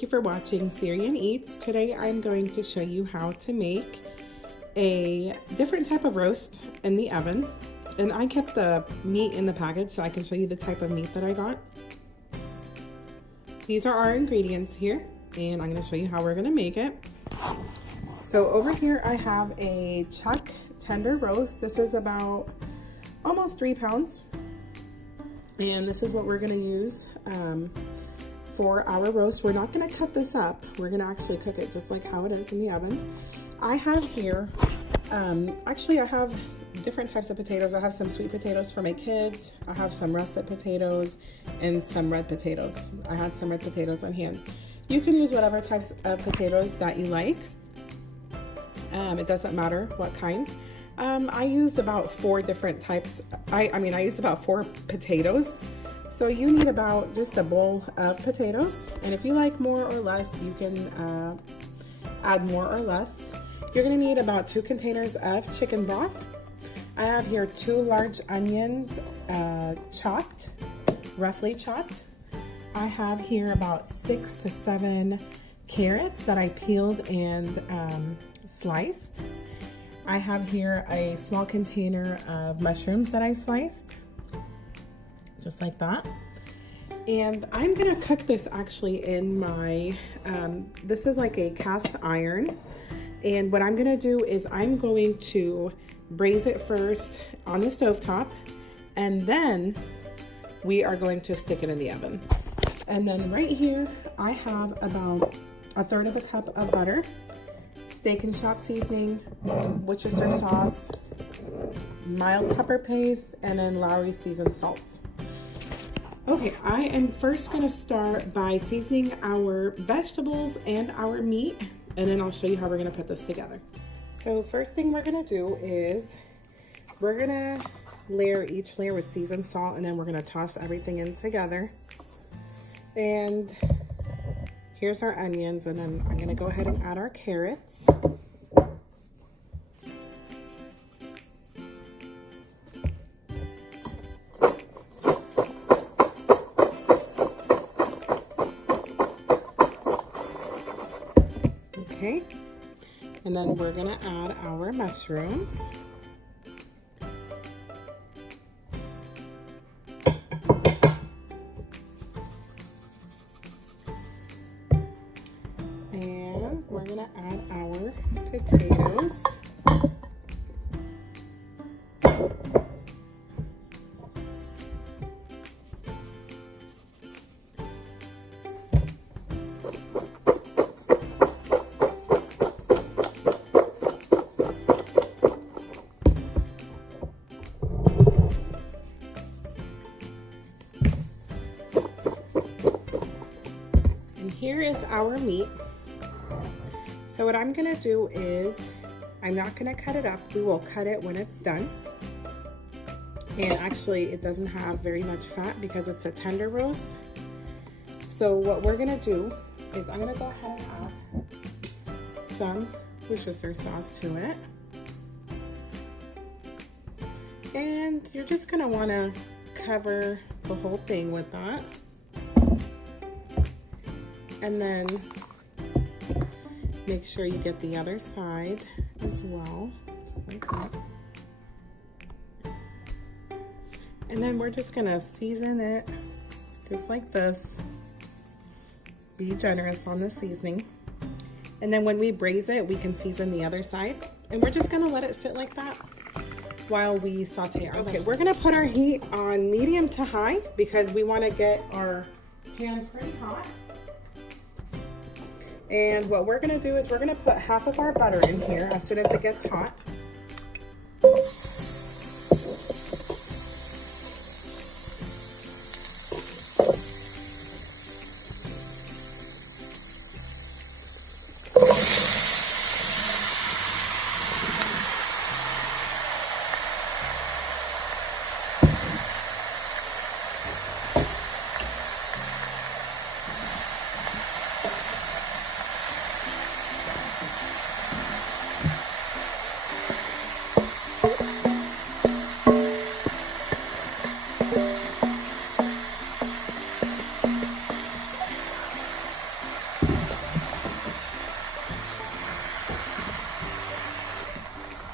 thank you for watching Syrian Eats. Today I'm going to show you how to make a different type of roast in the oven. And I kept the meat in the package so I can show you the type of meat that I got. These are our ingredients here, and I'm going to show you how we're going to make it. So over here I have a chuck tender roast. This is about almost 3 pounds. And this is what we're going to use for our roast. We're not going to cut this up. We're going to actually cook it just like how it is in the oven. I have here, actually I have different types of potatoes. I have some sweet potatoes for my kids. I have some russet potatoes and some red potatoes. I had some red potatoes on hand. You can use whatever types of potatoes that you like. It doesn't matter what kind. I used about 4 different types. I used about 4 potatoes. So you need about just a bowl of potatoes. And if you like more or less, you can add more or less. You're gonna need about 2 containers of chicken broth. I have here 2 large onions, chopped, roughly chopped. I have here about 6 to 7 carrots that I peeled and sliced. I have here a small container of mushrooms that I sliced, just like that. And I'm gonna cook this actually in my, this is like a cast iron. And what I'm gonna do is I'm going to braise it first on the stovetop, and then we are going to stick it in the oven. And then right here, I have about 1/3 cup of butter, steak and chop seasoning, Worcester sauce, mild pepper paste, and then Lowry seasoned salt. Okay, I am first gonna start by seasoning our vegetables and our meat, and then I'll show you how we're gonna put this together. So first thing we're gonna do is we're gonna layer each layer with seasoned salt, and then we're gonna toss everything in together. And here's our onions, and then I'm gonna go ahead and add our carrots. Okay, and then we're gonna add our mushrooms. And we're gonna add our potatoes. And here is our meat. So what I'm gonna do is, I'm not gonna cut it up. We will cut it when it's done. And actually it doesn't have very much fat because it's a tender roast. So what we're gonna do is I'm gonna go ahead and add some Worcester sauce to it. And you're just gonna wanna cover the whole thing with that. And then make sure you get the other side as well, just like that. And then we're just gonna season it just like this. Be generous on the seasoning. And then when we braise it, we can season the other side. And we're just gonna let it sit like that while we saute our vegetables. Okay, we're gonna put our heat on medium to high because we wanna get our pan pretty hot. And what we're gonna do is we're gonna put half of our butter in here as soon as it gets hot.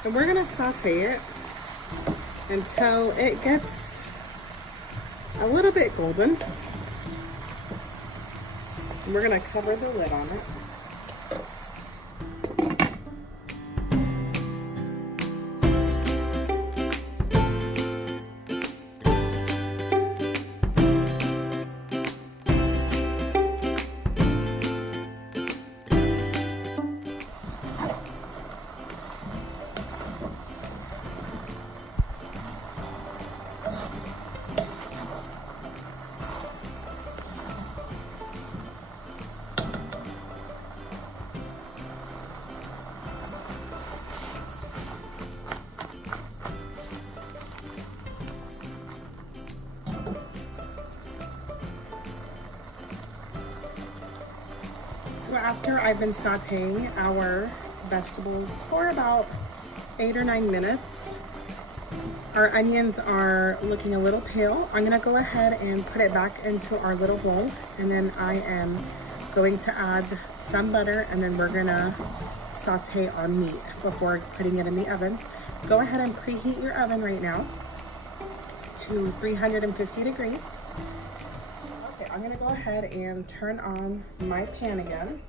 And we're gonna saute it until it gets a little bit golden. And we're gonna cover the lid on it. So after I've been sauteing our vegetables for about 8 or 9 minutes, our onions are looking a little pale. I'm gonna go ahead and put it back into our little bowl, and then I am going to add some butter, and then we're gonna saute our meat before putting it in the oven. Go ahead and preheat your oven right now to 350 degrees. Okay, I'm gonna go ahead and turn on my pan again.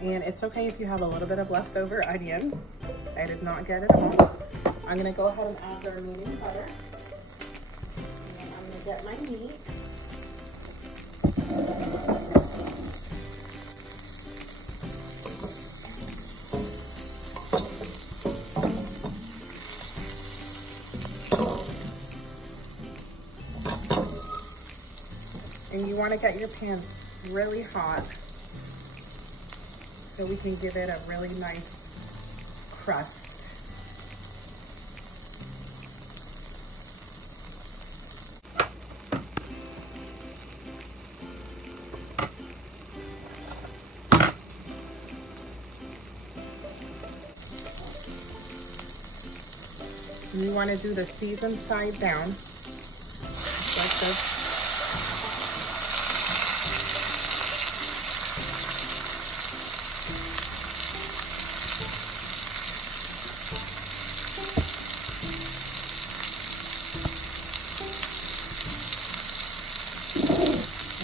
And it's okay if you have a little bit of leftover onion. I did not get it all. I'm gonna go ahead and add the remaining butter. And I'm gonna get my meat. And you want to get your pan really hot so we can give it a really nice crust. And you want to do the seasoned side down, like this.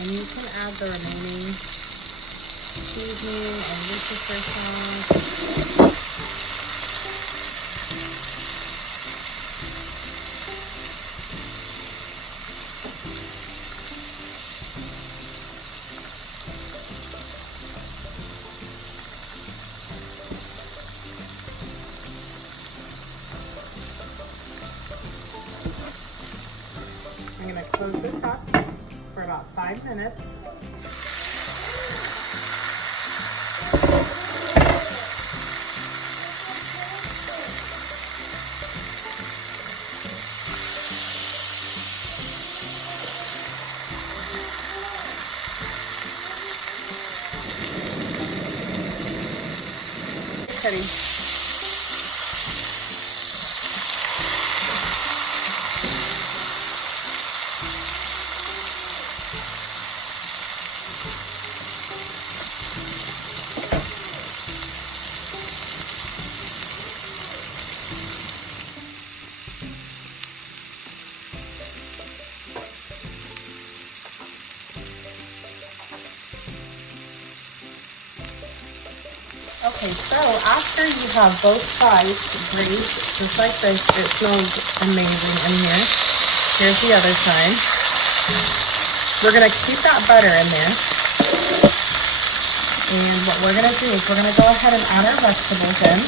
And you can add the remaining seasoning and Worcester sauce. I'm going to close this up for about 5 minutes. Ready. Okay, so after you have both sides braised just like this, it smells amazing in here. Here's the other side. We're gonna keep that butter in there. And what we're gonna do is we're gonna go ahead and add our vegetables in.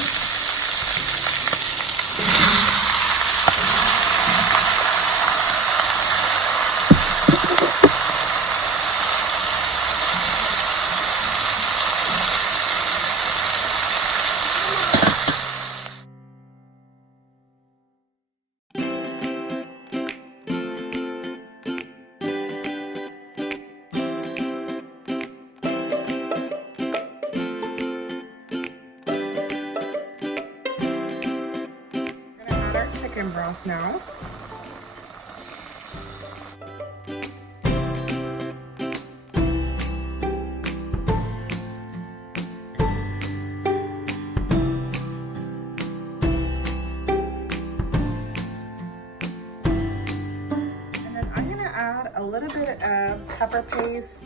Chicken broth now. a little bit of pepper paste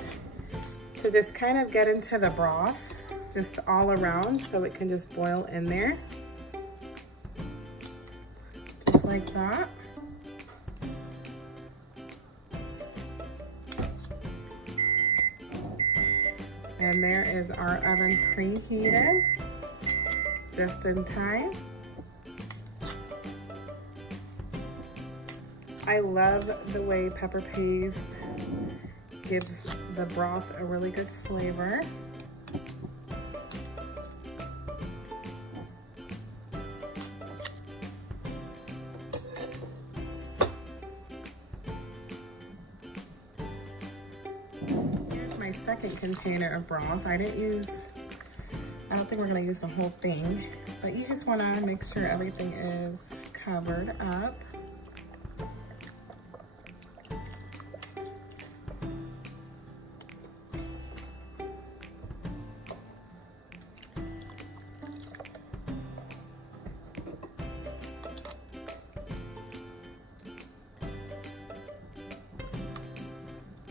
to just kind of get into the broth, just all around, so it can just boil in there. Just like that. And there is our oven preheated, just in time. I love the way pepper paste gives the broth a really good flavor. Here's my second container of broth. I don't think we're gonna use the whole thing, but you just wanna make sure everything is covered up.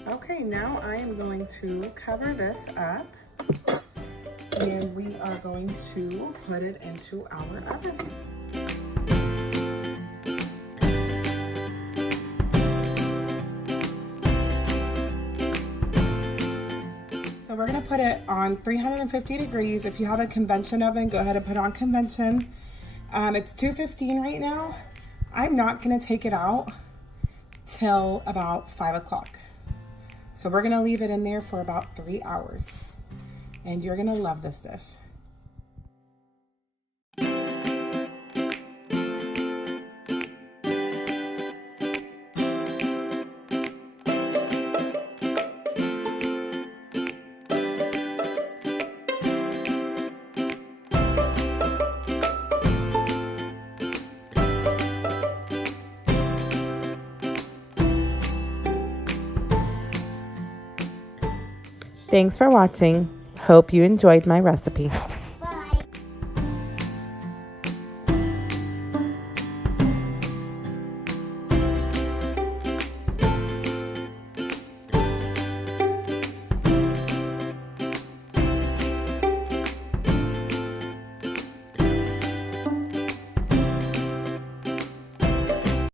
Okay, now I am going to cover this up and we are going to put it into our oven. So we're gonna put it on 350 degrees. If you have a convection oven, go ahead and put it on convection. It's 215 right now. I'm not gonna take it out till about 5 o'clock. So we're gonna leave it in there for about 3 hours. And you're gonna love this dish. Thanks for watching. Hope you enjoyed my recipe.